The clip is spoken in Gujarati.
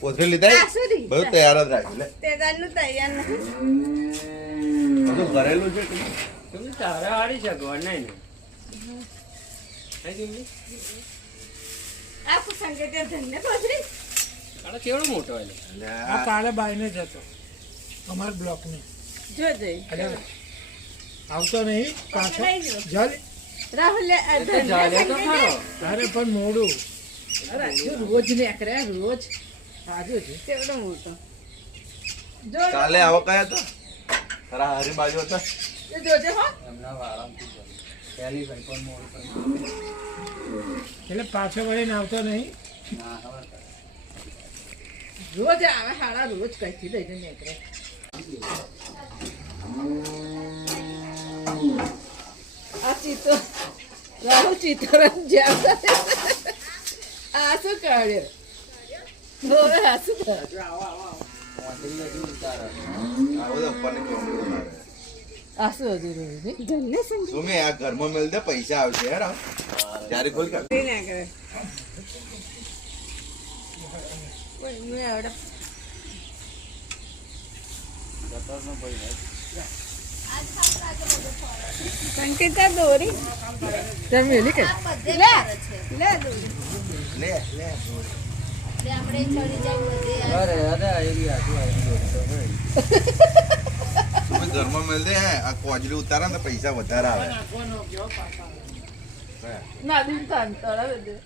કોથળી લીધા બધું તૈયાર જ રાખી લે તૈયાર નથી બધું ભરેલું છે તમે તારા હારી શકવા નહીં ને આખું સંકેત ધન્ય કોથળી કાળો કેવડો મોટો હોય આ કાલે બાઈને જ હતો અમાર બ્લોક ને જો જઈ આવતો નહીં પાછો જલ રાહુલ ચાલે તો ખરો અરે પણ મોડું રોજ ને કરે રોજ આજુ છે કેવડો મોટો જો કાલે આવો કયા તો તારા હારી બાજુ હતા જોજે હો એમના વાળા પહેલી ભાઈ પણ મોડું એટલે પાછો વળીને આવતો નહીં રોજ આવે હાડા રોજ કઈથી લઈને નીકળે આ ચિત્તો રાહુલ ચિત્તોરમ જેમ આ શું કાઢ્યો હવે આ શું કાઢ્યો આવો તો ઉપરની ચોકડી મારે આ શું હતું રોજ ધન્ય સંકેત સુમે આ ઘરમાં મેલ દે પૈસા આવશે યાર ત્યારે ખોલ કર ના કરે કોઈ મેં આવડે સંકેતા દોરી તમે મેલી કે લે લે દોરી લે લે અરે અરે એરિયા સુમે ઘરમાં મેલ દે આ કોજરી ઉતારે ને તો પૈસા વધારે આવે ના દિન તાન તળાવે દે